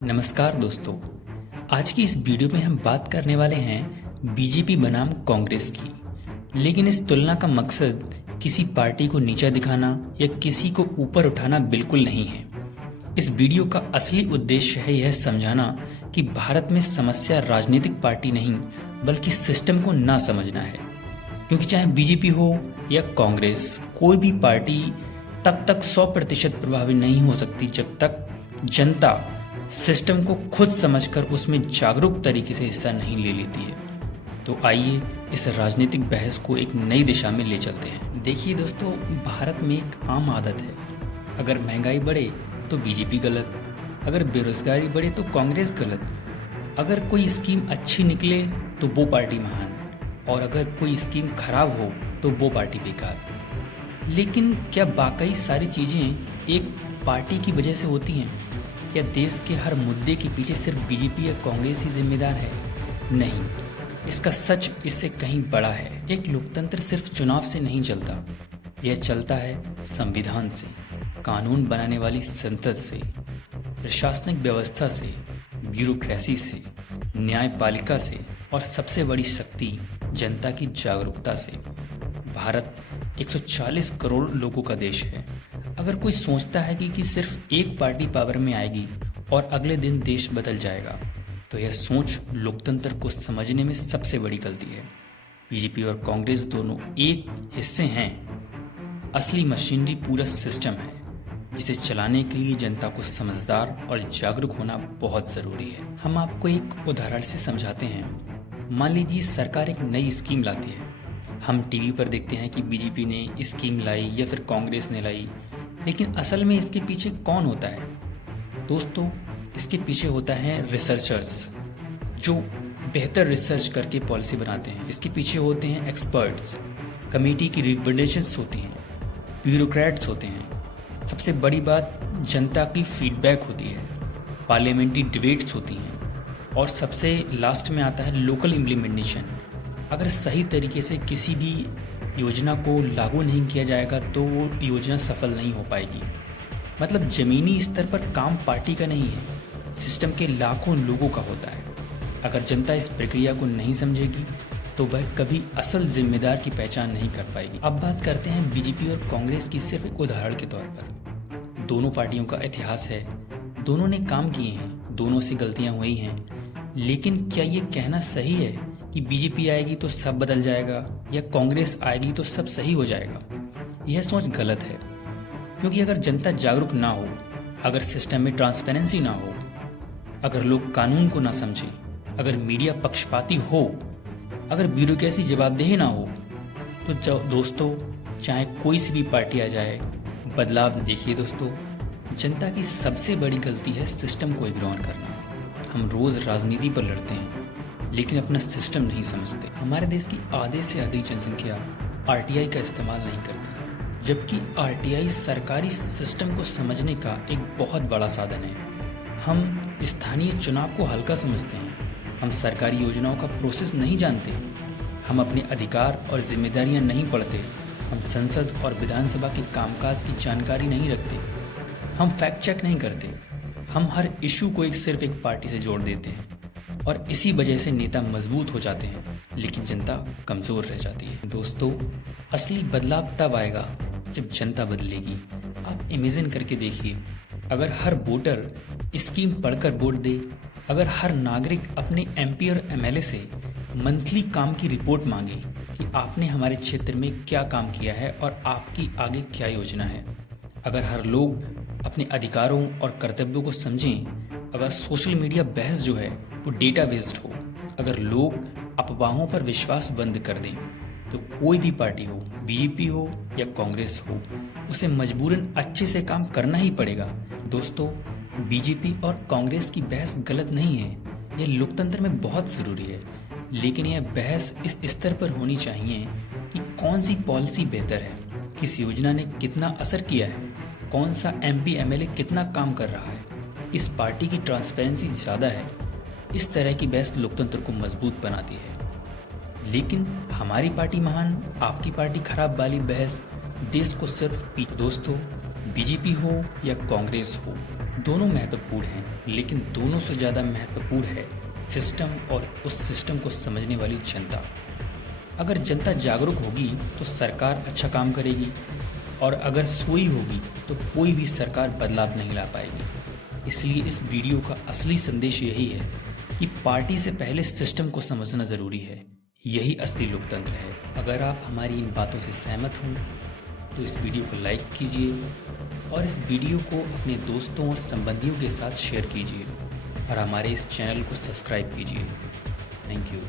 नमस्कार दोस्तों। आज की इस वीडियो में हम बात करने वाले हैं बीजेपी बनाम कांग्रेस की। लेकिन इस तुलना का मकसद किसी पार्टी को नीचा दिखाना या किसी को ऊपर उठाना बिल्कुल नहीं है। इस वीडियो का असली उद्देश्य है यह समझाना कि भारत में समस्या राजनीतिक पार्टी नहीं बल्कि सिस्टम को ना समझना है। क्योंकि चाहे बीजेपी हो या कांग्रेस, कोई भी पार्टी तब तक 100% प्रभावी नहीं हो सकती जब तक जनता सिस्टम को खुद समझकर उसमें जागरूक तरीके से हिस्सा नहीं ले लेती है। तो आइए इस राजनीतिक बहस को एक नई दिशा में ले चलते हैं। देखिए दोस्तों, भारत में एक आम आदत है, अगर महंगाई बढ़े तो बीजेपी गलत, अगर बेरोजगारी बढ़े तो कांग्रेस गलत, अगर कोई स्कीम अच्छी निकले तो वो पार्टी महान, और अगर कोई स्कीम खराब हो तो वो पार्टी बेकार। लेकिन क्या वाकई सारी चीज़ें एक पार्टी की वजह से होती हैं? क्या देश के हर मुद्दे के पीछे सिर्फ बीजेपी या कांग्रेस ही जिम्मेदार है? नहीं, इसका सच इससे कहीं बड़ा है। एक लोकतंत्र सिर्फ चुनाव से नहीं चलता, यह चलता है संविधान से, कानून बनाने वाली संसद से, प्रशासनिक व्यवस्था से, ब्यूरोक्रेसी से, न्यायपालिका से और सबसे बड़ी शक्ति जनता की जागरूकता से। भारत 140 करोड़ लोगों का देश है। अगर कोई सोचता है कि सिर्फ एक पार्टी पावर में आएगी और अगले दिन देश बदल जाएगा, तो यह सोच लोकतंत्र को समझने में सबसे बड़ी गलती है। बीजेपी और कांग्रेस दोनों एक हिस्से हैं। असली मशीनरी पूरा सिस्टम है, जिसे चलाने के लिए जनता को समझदार और जागरूक होना बहुत ज़रूरी है। हम आपको एक उदाहरण से समझाते हैं। मान लीजिए सरकार एक नई स्कीम लाती है। हम टीवी पर देखते हैं कि बीजेपी ने स्कीम लाई या फिर कांग्रेस ने लाई, लेकिन असल में इसके पीछे कौन होता है? दोस्तों, इसके पीछे होता है रिसर्चर्स, जो बेहतर रिसर्च करके पॉलिसी बनाते हैं। इसके पीछे होते हैं एक्सपर्ट्स, कमेटी की रिकमेंडेशंस होती हैं, ब्यूरोक्रेट्स होते हैं। सबसे बड़ी बात, जनता की फीडबैक होती है, पार्लियामेंट्री डिबेट्स होती हैं, और सबसे लास्ट में आता है लोकल इम्प्लीमेंटेशन। अगर सही तरीके से किसी भी योजना को लागू नहीं किया जाएगा तो वो योजना सफल नहीं हो पाएगी। मतलब ज़मीनी स्तर पर काम पार्टी का नहीं है, सिस्टम के लाखों लोगों का होता है। अगर जनता इस प्रक्रिया को नहीं समझेगी तो वह कभी असल जिम्मेदार की पहचान नहीं कर पाएगी। अब बात करते हैं बीजेपी और कांग्रेस की सिर्फ एक उदाहरण के तौर पर। दोनों पार्टियों का इतिहास है, दोनों ने काम किए हैं, दोनों से गलतियां हुई हैं। लेकिन क्या ये कहना सही है कि बीजेपी आएगी तो सब बदल जाएगा या कांग्रेस आएगी तो सब सही हो जाएगा? यह सोच गलत है। क्योंकि अगर जनता जागरूक ना हो, अगर सिस्टम में ट्रांसपेरेंसी ना हो, अगर लोग कानून को ना समझें, अगर मीडिया पक्षपाती हो, अगर ब्यूरोक्रेसी जवाबदेही ना हो, तो दोस्तों, चाहे कोई सी भी पार्टी आ जाए, बदलाव देखिए दोस्तों। जनता की सबसे बड़ी गलती है सिस्टम को इग्नोर करना। हम रोज़ राजनीति पर लड़ते हैं लेकिन अपना सिस्टम नहीं समझते। हमारे देश की आधे से अधिक जनसंख्या आरटीआई का इस्तेमाल नहीं करती, जबकि आरटीआई सरकारी सिस्टम को समझने का एक बहुत बड़ा साधन है। हम स्थानीय चुनाव को हल्का समझते हैं, हम सरकारी योजनाओं का प्रोसेस नहीं जानते, हम अपने अधिकार और जिम्मेदारियां नहीं पढ़ते, हम संसद और विधानसभा के कामकाज की जानकारी नहीं रखते, हम फैक्ट चेक नहीं करते, हम हर इशू को सिर्फ एक पार्टी से जोड़ देते हैं, और इसी वजह से नेता मजबूत हो जाते हैं लेकिन जनता कमज़ोर रह जाती है। दोस्तों, असली बदलाव तब आएगा जब जनता बदलेगी। आप इमेजिन करके देखिए, अगर हर वोटर स्कीम पढ़कर वोट दे, अगर हर नागरिक अपने एमपी और एमएलए से मंथली काम की रिपोर्ट मांगे कि आपने हमारे क्षेत्र में क्या काम किया है और आपकी आगे क्या योजना है, अगर हर लोग अपने अधिकारों और कर्तव्यों को समझें, अगर सोशल मीडिया बहस जो है वो डेटा बेस्ड हो, अगर लोग अफवाहों पर विश्वास बंद कर दें, तो कोई भी पार्टी हो, बीजेपी हो या कांग्रेस हो, उसे मजबूरन अच्छे से काम करना ही पड़ेगा। दोस्तों, बीजेपी और कांग्रेस की बहस गलत नहीं है, यह लोकतंत्र में बहुत ज़रूरी है। लेकिन यह बहस इस स्तर पर होनी चाहिए कि कौन सी पॉलिसी बेहतर है, किस योजना ने कितना असर किया है, कौन सा एमपी एमएलए कितना काम कर रहा है, इस पार्टी की ट्रांसपेरेंसी ज़्यादा है। इस तरह की बहस लोकतंत्र को मजबूत बनाती है। लेकिन हमारी पार्टी महान, आपकी पार्टी खराब वाली बहस देश को सिर्फ दोस्तों, बीजेपी हो या कांग्रेस हो, दोनों महत्वपूर्ण हैं, लेकिन दोनों से ज़्यादा महत्वपूर्ण है सिस्टम और उस सिस्टम को समझने वाली जनता। अगर जनता जागरूक होगी तो सरकार अच्छा काम करेगी, और अगर सोई होगी तो कोई भी सरकार बदलाव नहीं ला पाएगी। इसलिए इस वीडियो का असली संदेश यही है कि पार्टी से पहले सिस्टम को समझना ज़रूरी है। यही असली लोकतंत्र है। अगर आप हमारी इन बातों से सहमत हों तो इस वीडियो को लाइक कीजिए और इस वीडियो को अपने दोस्तों और संबंधियों के साथ शेयर कीजिए और हमारे इस चैनल को सब्सक्राइब कीजिए। Thank you.